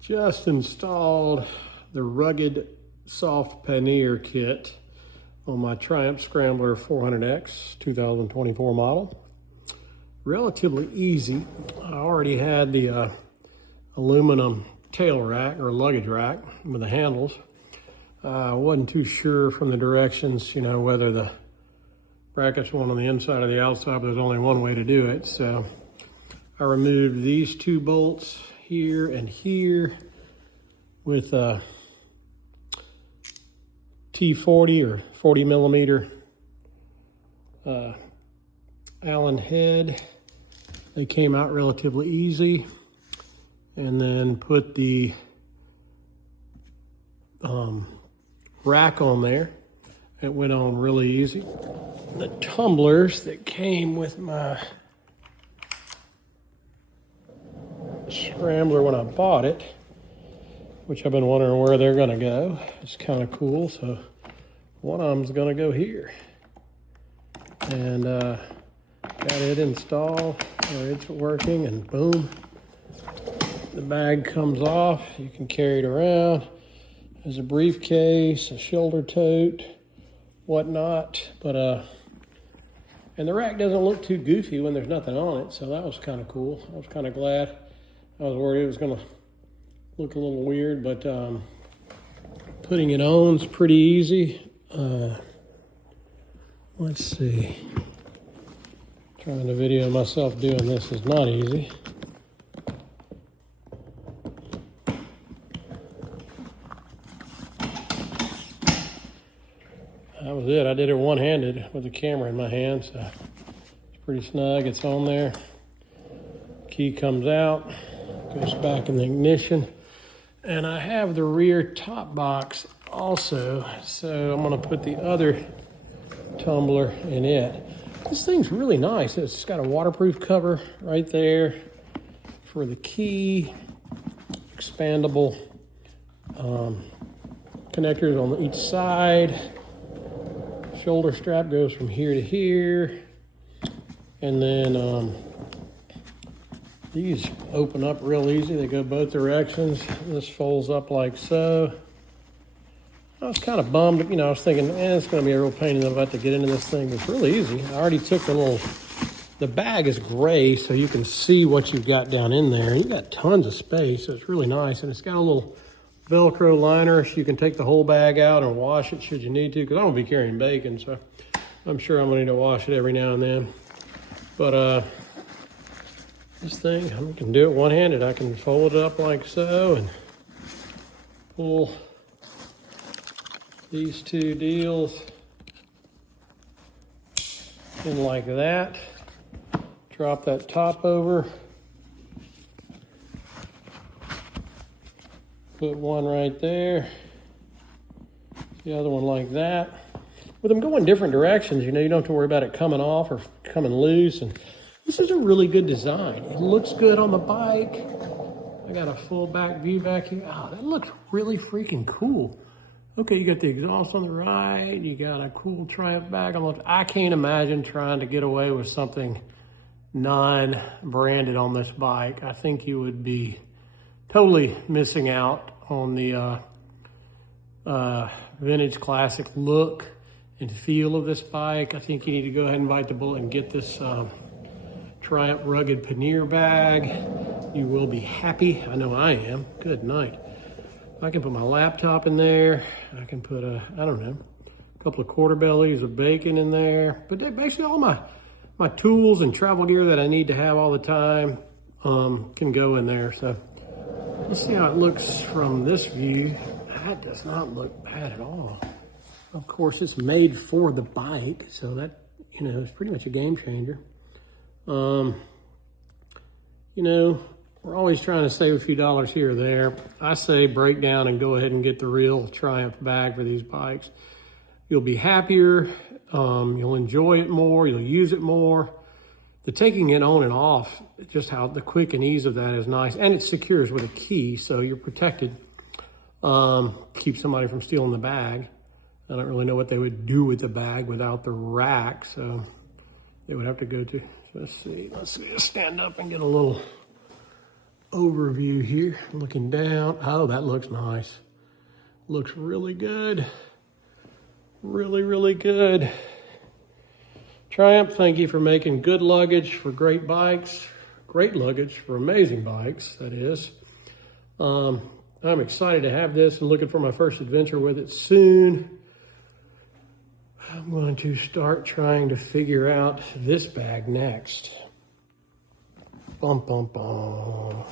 Just installed the Rugged Soft Pannier kit on my Triumph Scrambler 400X 2024 model. Relatively easy. I already had the aluminum tail rack or luggage rack with the handles. I wasn't too sure from the directions, whether the brackets went on the inside or the outside, but there's only one way to do it. So I removed these two bolts here and here with a T40 or 40 millimeter Allen head. They came out relatively easy. And then put the rack on there. It went on really easy. The tumblers that came with my Scrambler when I bought it, which I've been wondering where they're gonna go. It's kind of cool. So one of them's gonna go here. And got it installed, or it's working, and boom. The bag comes off, you can carry it around. There's a briefcase, a shoulder tote, whatnot. But and the rack doesn't look too goofy when there's nothing on it, so that was kind of cool. I was kind of glad. I was worried it was gonna look a little weird, but putting it on is pretty easy. Let's see. Trying to video myself doing this is not easy. That was it. I did it one-handed with the camera in my hand, so it's pretty snug. It's on there. Key comes out, goes back in the ignition. And I have the rear top box also, so I'm gonna put the other tumbler in it. This thing's really nice. It's got a waterproof cover right there for the key, expandable connectors on each side. Shoulder strap goes from here to here. And then these open up real easy. They go both directions. This folds up like so. I was kind of bummed, I was thinking, it's gonna be a real pain in the butt to get into this thing, but it's really easy. I already took the bag is gray, so you can see what you've got down in there. You got tons of space, so it's really nice. And it's got a little Velcro liner, so you can take the whole bag out and wash it should you need to, because I'm gonna be carrying bacon, so I'm sure I'm gonna need to wash it every now and then. But this thing, I can do it one-handed. I can fold it up like so and pull these two deals in like that. Drop that top over. Put one right there. The other one like that. With them going different directions, you don't have to worry about it coming off or coming loose. And this is a really good design. It looks good on the bike. I got a full back view back here. Oh, that looks really freaking cool. Okay, you got the exhaust on the right. You got a cool Triumph bag on the left. I can't imagine trying to get away with something non-branded on this bike. I think you would be totally missing out on the vintage classic look and feel of this bike. I think you need to go ahead and bite the bullet and get this Triumph Rugged Pannier Bag. You will be happy. I know I am. Good night. I can put my laptop in there. I can put a couple of quarter bellies of bacon in there. But basically all my tools and travel gear that I need to have all the time can go in there. So let's see how it looks from this view. That does not look bad at all. Of course, it's made for the bike, so that, it's pretty much a game changer. We're always trying to save a few dollars here or there. I say break down and go ahead and get the real Triumph bag for these bikes. You'll be happier, you'll enjoy it more, you'll use it more. The taking it on and off, just how the quick and ease of that is nice. And it secures with a key, so you're protected. Keep somebody from stealing the bag. I don't really know what they would do with the bag without the rack, so they would have to go to, let's see, let's stand up and get a little overview here, looking down. Oh, that looks nice. Looks really good. Really, really good. Triumph, thank you for making good luggage for great bikes. Great luggage for amazing bikes, that is. I'm excited to have this and looking for my first adventure with it soon. I'm going to start trying to figure out this bag next. Bum, bum, bum.